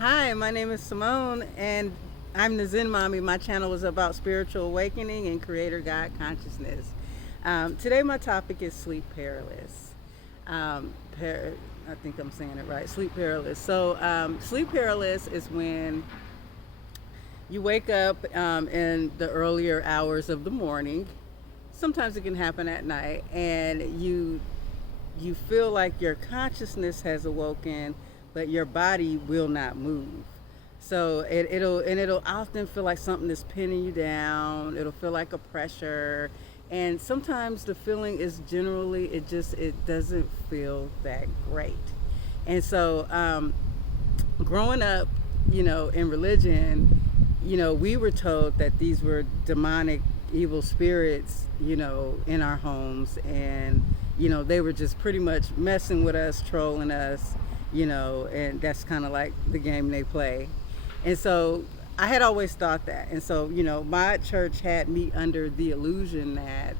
Hi, my name is Simone, and I'm the Zen Mommy. My channel is about spiritual awakening and Creator God consciousness. Today, my topic is sleep paralysis. Um, par- I think I'm saying it right. Sleep paralysis. Sleep paralysis is when you wake up in the earlier hours of the morning. Sometimes it can happen at night, and you feel like your consciousness has awoken, but your body will not move. So it'll often feel like something is pinning you down. It'll feel like a pressure, and sometimes the feeling is generally it doesn't feel that great. And growing up, in religion, we were told that these were demonic, evil spirits, in our homes, and they were just pretty much messing with us, trolling us, and that's kind of like the game they play. And so I had always thought that. And so, my church had me under the illusion that,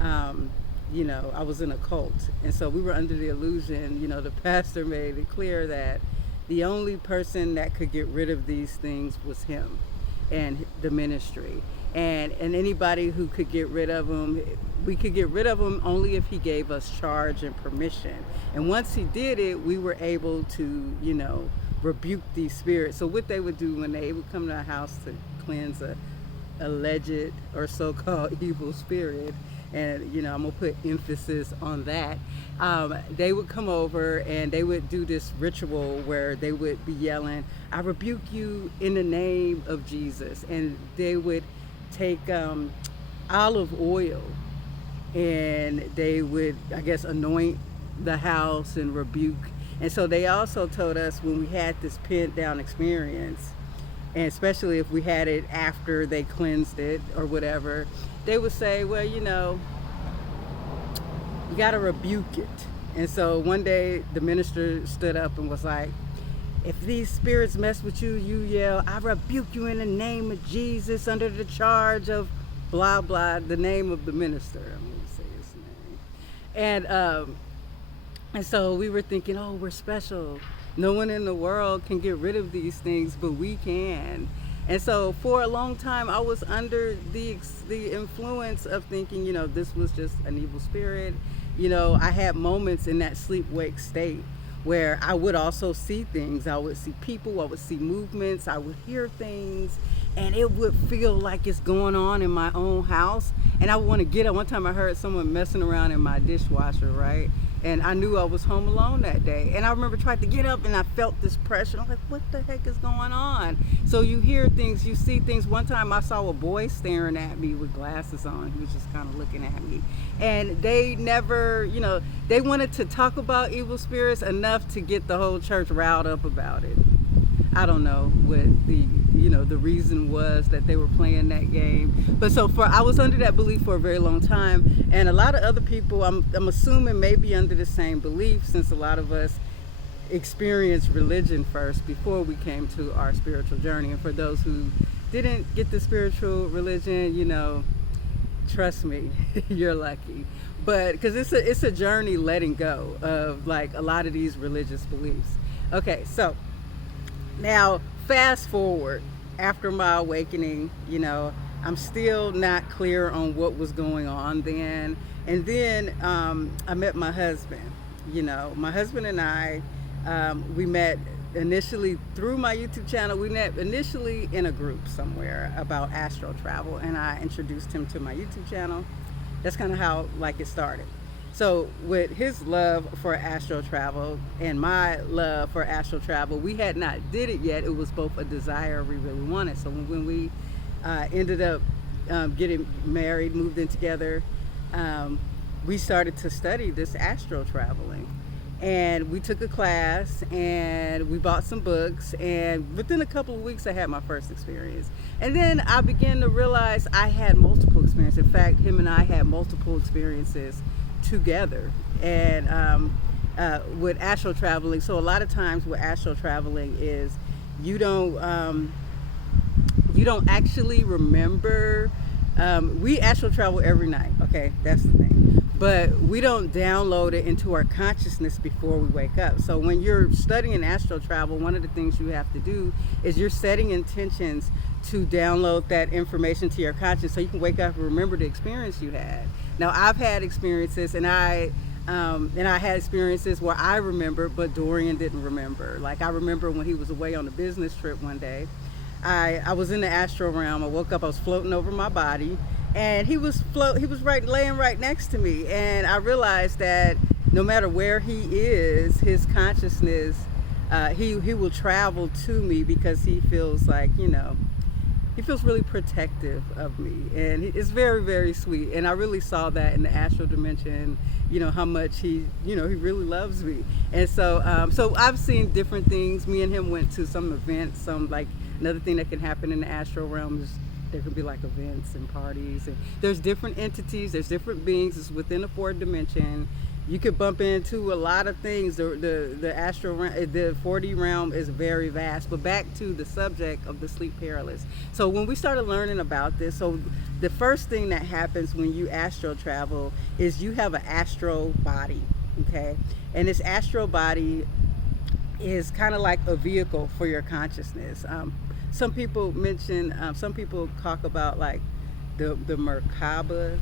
I was in a cult. And so we were under the illusion, the pastor made it clear that the only person that could get rid of these things was him and the ministry. And anybody who could get rid of them, we could get rid of them only if he gave us charge and permission. And once he did it, we were able to, rebuke these spirits. So what they would do when they would come to our house to cleanse a alleged or so-called evil spirit, and I'm gonna put emphasis on that, they would come over and they would do this ritual where they would be yelling, "I rebuke you in the name of Jesus," and they would take olive oil and they would, I guess, anoint the house and rebuke. And so they also told us when we had this pinned down experience, and especially if we had it after they cleansed it or whatever, they would say, well, you got to rebuke it. And so one day the minister stood up and was like, if these spirits mess with you, you yell, "I rebuke you in the name of Jesus under the charge of blah, blah," the name of the minister. I'm going to say his name. And so we were thinking, oh, we're special. No one in the world can get rid of these things, but we can. And so for a long time, I was under the influence of thinking, this was just an evil spirit. I had moments in that sleep-wake state where I would also see things. I would see people, I would see movements, I would hear things, and it would feel like it's going on in my own house. And I would want to get up. One time I heard someone messing around in my dishwasher, right? And I knew I was home alone that day. And I remember trying to get up and I felt this pressure. I'm like, what the heck is going on? So you hear things, you see things. One time I saw a boy staring at me with glasses on. He was just kind of looking at me. And they never, they wanted to talk about evil spirits enough to get the whole church riled up about it. I don't know what the reason was that they were playing that game. But I was under that belief for a very long time, and a lot of other people, I'm assuming, may be under the same belief, since a lot of us experienced religion first before we came to our spiritual journey. And for those who didn't get the spiritual religion, trust me, you're lucky. But because it's a journey letting go of like a lot of these religious beliefs. Okay, so now, fast forward, after my awakening, I'm still not clear on what was going on then. And then I met my husband. My husband and I, we met initially through my YouTube channel. We met initially in a group somewhere about astral travel, and I introduced him to my YouTube channel. That's kind of how it started. So with his love for astral travel and my love for astral travel, we had not did it yet. It was both a desire we really wanted. So when we ended up getting married, moved in together, we started to study this astral traveling. And we took a class and we bought some books, and within a couple of weeks I had my first experience. And then I began to realize I had multiple experiences. In fact, him and I had multiple experiences together, and with astral traveling. So a lot of times with astral traveling is you don't actually remember. We astral travel every night. Okay, that's the thing. but we don't download it into our consciousness before we wake up. So when you're studying astral travel, one of the things you have to do is you're setting intentions to download that information to your conscious so you can wake up and remember the experience you had. Now, I've had experiences, and I had experiences where I remember, but Dorian didn't remember. Like, I remember when he was away on a business trip one day, I was in the astral realm. I woke up, I was floating over my body, and he was laying right next to me. And I realized that no matter where he is, his consciousness, he will travel to me because he feels like, he feels really protective of me, and it's very, very sweet. And I really saw that in the astral dimension, how much he really loves me. And so so I've seen different things. Me and him went to some events. Another thing that can happen in the astral realm is there can be like events and parties, and there's different entities, there's different beings. It's within the fourth dimension. You could bump into a lot of things. The astral realm, the 4D realm is very vast. But back to the subject of the sleep paralysis. So when we started learning about this, so the first thing that happens when you astral travel is you have an astral body, okay? And this astral body is kind of like a vehicle for your consciousness. Some people talk about like the Merkaba.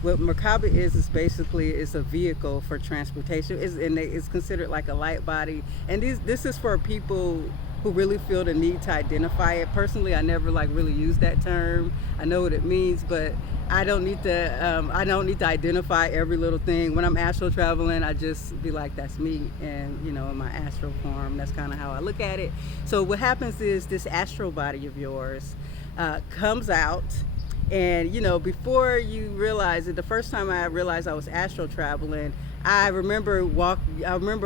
What Merkaba is basically is a vehicle for transportation. It's considered like a light body. And this is for people who really feel the need to identify it. Personally, I never really use that term. I know what it means, but I don't need to identify every little thing. When I'm astral traveling, I just be like, that's me. And in my astral form, that's kind of how I look at it. So what happens is this astral body of yours comes out. And before you realize it, the first time I realized I was astral traveling, I remember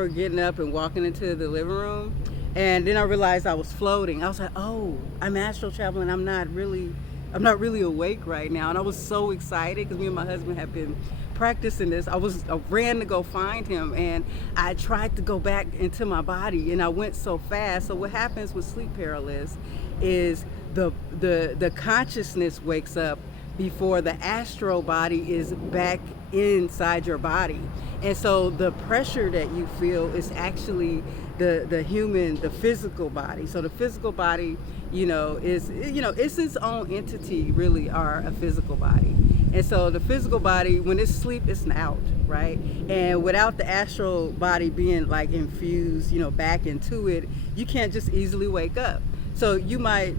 getting up and walking into the living room, and then I realized I was floating. I was like, oh, I'm astral traveling. I'm not really awake right now. And I was so excited because me and my husband have been practicing this. I ran to go find him, and I tried to go back into my body, and I went so fast. So what happens with sleep paralysis is the consciousness wakes up before the astral body is back inside your body. And so the pressure that you feel is actually the physical body. So the physical body, is it's its own entity, really, are a physical body. And so the physical body, when it's asleep, it's out, right? And without the astral body being like infused, back into it, you can't just easily wake up. So you might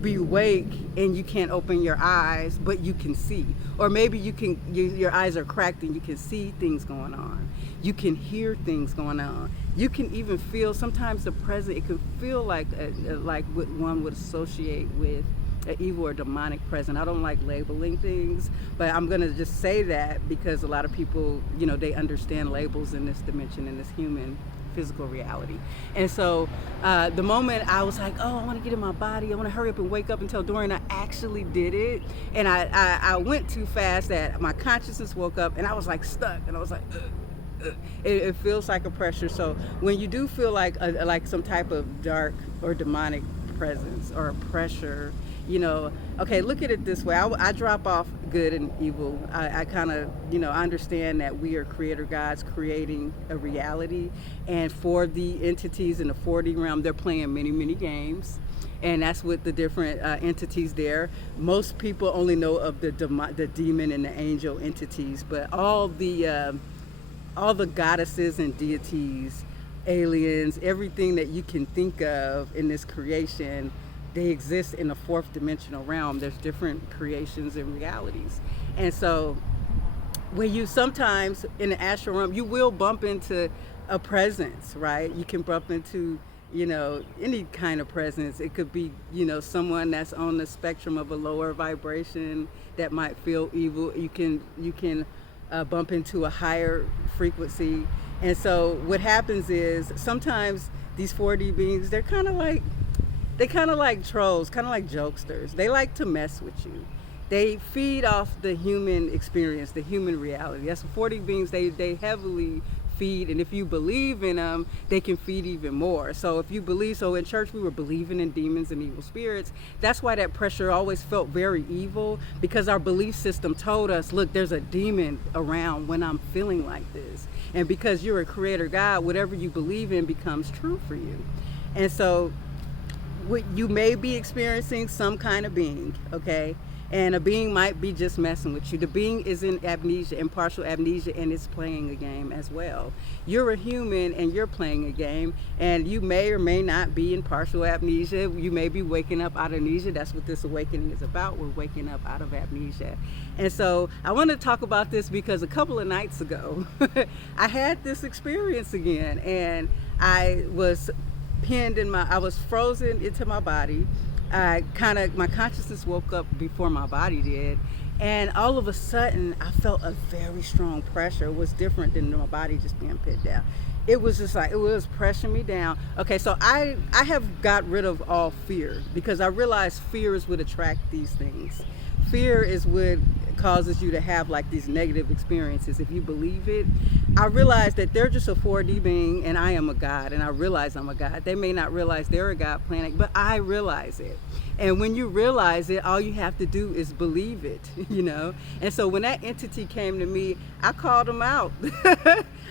be awake and you can't open your eyes, but you can see. Or maybe your eyes are cracked and you can see things going on. You can hear things going on. You can even feel sometimes the present. It can feel like what one would associate with an evil or demonic presence. I don't like labeling things, but I'm gonna just say that because a lot of people, they understand labels in this dimension, in this human physical reality. And so the moment I was like, oh, I want to get in my body, I want to hurry up and wake up and tell Dorian, I actually did it. And I went too fast that my consciousness woke up and I was like stuck, and I was like, it feels like a pressure. So when you do feel like some type of dark or demonic presence or a pressure, okay, look at it this way. I drop off good and evil. I kind of, I understand that we are creator gods creating a reality. And for the entities in the 4D realm, they're playing many, many games. And that's with the different entities there. Most people only know of the demon and the angel entities, but all the goddesses and deities, aliens, everything that you can think of in this creation, they exist in the fourth dimensional realm. There's different creations and realities. And so when you sometimes in the astral realm, you will bump into a presence, right? You can bump into, any kind of presence. It could be, someone that's on the spectrum of a lower vibration that might feel evil. You can bump into a higher frequency. And so what happens is sometimes these 4D beings, they're kind of like trolls, kind of like jokesters. They like to mess with you. They feed off the human experience, the human reality. That's 4D beings. They heavily feed, and if you believe in them, they can feed even more. So if you believe, so in church we were believing in demons and evil spirits. That's why that pressure always felt very evil, because our belief system told us, look, there's a demon around when I'm feeling like this. And because you're a creator God, whatever you believe in becomes true for you. And so you may be experiencing some kind of being, okay? And a being might be just messing with you. The being is in amnesia, in partial amnesia, and it's playing a game as well. You're a human and you're playing a game, and you may or may not be in partial amnesia. You may be waking up out of amnesia. That's what this awakening is about. We're waking up out of amnesia. And so I want to talk about this because a couple of nights ago, I had this experience again, and I was I was frozen into my body. My consciousness woke up before my body did, and all of a sudden I felt a very strong pressure. It was different than my body just being pinned down. It was just like, it was pressing me down. Okay, so I have got rid of all fear, because I realized fear is what attracts these things. Fear is what causes you to have like these negative experiences. If you believe it, I realize that they're just a 4D being and I am a God, and I realize I'm a God. They may not realize they're a God planet, but I realize it. And when you realize it, all you have to do is believe it, you know? And so when that entity came to me, I called him out.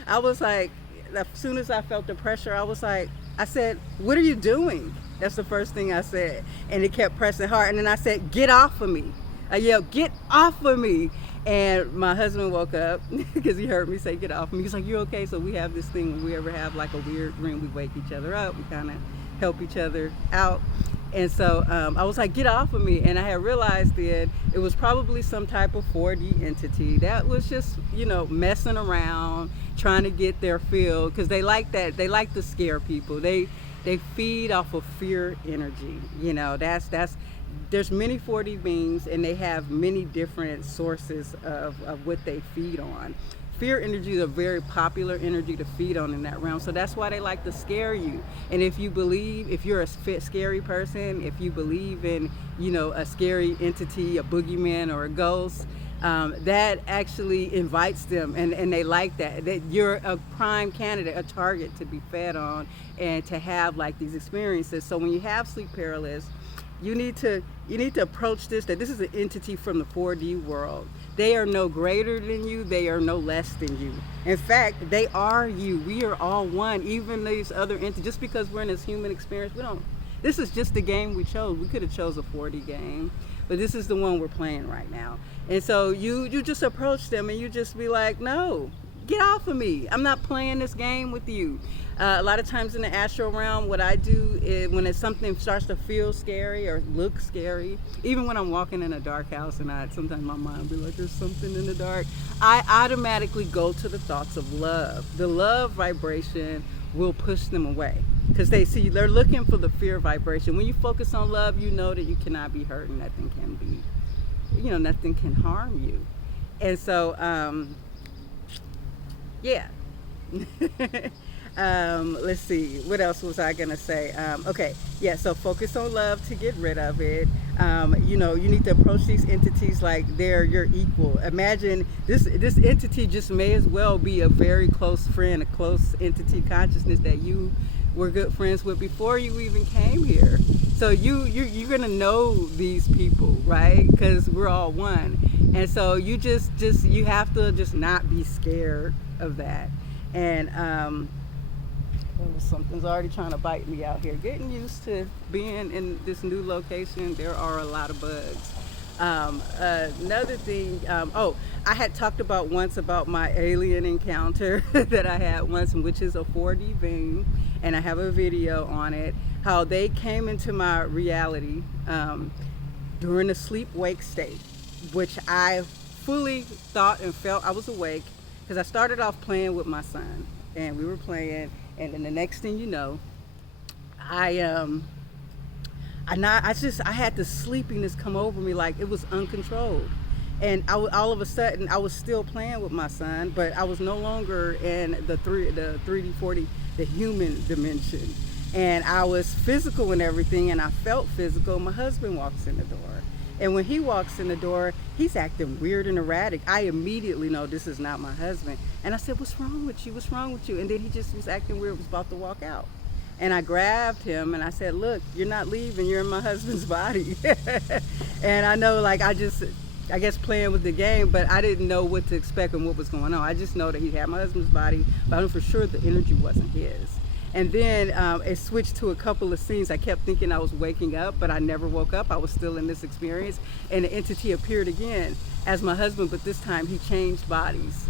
I was like, as soon as I felt the pressure, I said, what are you doing? That's the first thing I said. And it kept pressing hard. And then I said, get off of me. I yelled, get off of me. And my husband woke up because he heard me say, get off of me. He's like, you okay? So we have this thing when we ever have like a weird dream, we wake each other up. We kind of help each other out. And so I was like, get off of me. And I had realized then it was probably some type of 4D entity that was just, you know, messing around, trying to get their fill, because they like that. They like to scare people. They feed off of fear energy. You know, there's many 4D beings, and they have many different sources of what they feed on. Fear energy is a very popular energy to feed on in that realm, so that's why they like to scare you. And if you're a scary person, if you believe in, you know, a scary entity, a boogeyman or a ghost, that actually invites them, and they like that you're a prime candidate, a target to be fed on and to have like these experiences. So when you have sleep paralysis, you need to approach this, that this is an entity from the 4D world. They are no greater than you. They are no less than you. In fact, they are you. We are all one. Even these other entities, just because we're in this human experience, this is just the game we chose. We could have chose a 4D game, but this is the one we're playing right now. And so you just approach them and you just be like, no, get off of me. I'm not playing this game with you. A lot of times in the astral realm, what I do is when something starts to feel scary or look scary, even when I'm walking in a dark house and sometimes my mind will be like, there's something in the dark, I automatically go to the thoughts of love. The love vibration will push them away, because they're looking for the fear vibration. When you focus on love, you know that you cannot be hurt and nothing can harm you. And so, yeah. Let's see, what else was I gonna say? Okay, yeah, so focus on love to get rid of it. You need to approach these entities like they're your equal. Imagine this entity just may as well be a very close friend, a close entity consciousness that you were good friends with before you even came here. So you're gonna know these people, right? Because we're all one. And so you have to just not be scared of that. And something's already trying to bite me out here. Getting used to being in this new location, there are a lot of bugs. Another thing, I had talked about once about my alien encounter that I had once, which is a 4D being, and I have a video on it, how they came into my reality during a sleep-wake state, which I fully thought and felt I was awake, because I started off playing with my son, and we were playing, and then the next thing you know, I had this sleepiness come over me, like it was uncontrolled. And all of a sudden, I was still playing with my son, but I was no longer in the 3D, 4D, the human dimension. And I was physical and everything, and I felt physical. My husband walks in the door. And when he walks in the door, he's acting weird and erratic. I immediately know this is not my husband. And I said, what's wrong with you? What's wrong with you? And then he just was acting weird, was about to walk out. And I grabbed him and I said, look, you're not leaving, you're in my husband's body. And I know, like, I guess playing with the game, but I didn't know what to expect and what was going on. I just know that he had my husband's body, but I knew for sure the energy wasn't his. And then it switched to a couple of scenes. I kept thinking I was waking up, but I never woke up. I was still in this experience. And the entity appeared again as my husband, but this time he changed bodies.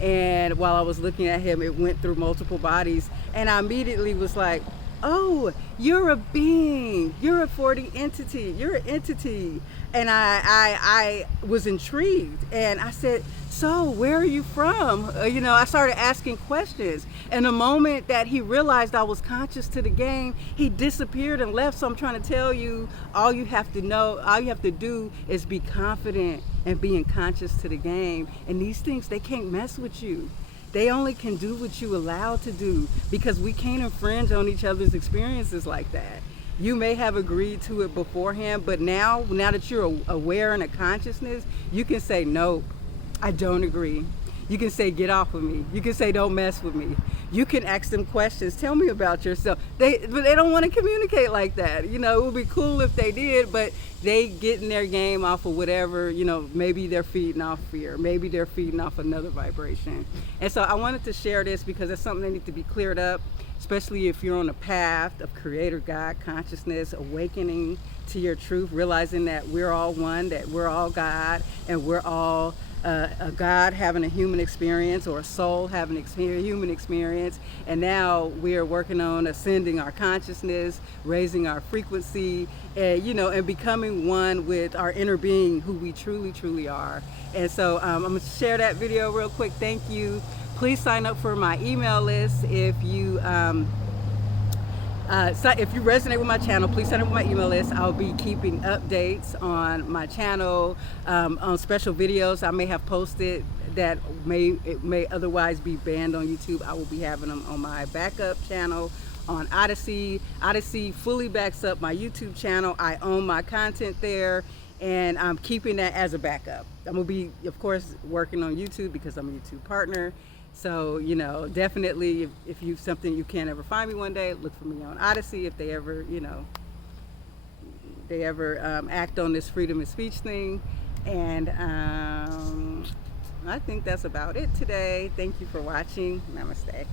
And while I was looking at him, it went through multiple bodies. And I immediately was like, oh, you're a being, you're a 4D entity, you're an entity. And I was intrigued, and I said, so where are you from? I started asking questions. And the moment that he realized I was conscious to the game, he disappeared and left. So I'm trying to tell you, all you have to do is be confident and being conscious to the game. And these things, they can't mess with you. They only can do what you allow to do, because we can't infringe on each other's experiences like that. You may have agreed to it beforehand, but now that you're aware and a consciousness, you can say, nope, I don't agree. You can say, get off of me. You can say, don't mess with me. You can ask them questions. Tell me about yourself. But they don't want to communicate like that. It would be cool if they did, but they get in their game off of whatever, maybe they're feeding off fear. Maybe they're feeding off another vibration. And so I wanted to share this because it's something that needs to be cleared up, especially if you're on a path of Creator God consciousness, awakening to your truth, realizing that we're all one, that we're all God, and we're all a God having a human experience, or a soul having a human experience. And now we are working on ascending our consciousness, raising our frequency, and becoming one with our inner being, who we truly, truly are. And so I'm going to share that video real quick. Thank you. Please sign up for my email list. If you resonate with my channel, please sign up with my email list. I'll be keeping updates on my channel, on special videos I may have posted that may otherwise be banned on YouTube. I will be having them on my backup channel on Odyssey. Odyssey fully backs up my YouTube channel. I own my content there, and I'm keeping that as a backup. I'm gonna be, of course, working on YouTube because I'm a YouTube partner. So, definitely, if you something you can't ever find me one day, look for me on Odyssey. If they ever, act on this freedom of speech thing. And I think that's about it today. Thank you for watching. Namaste.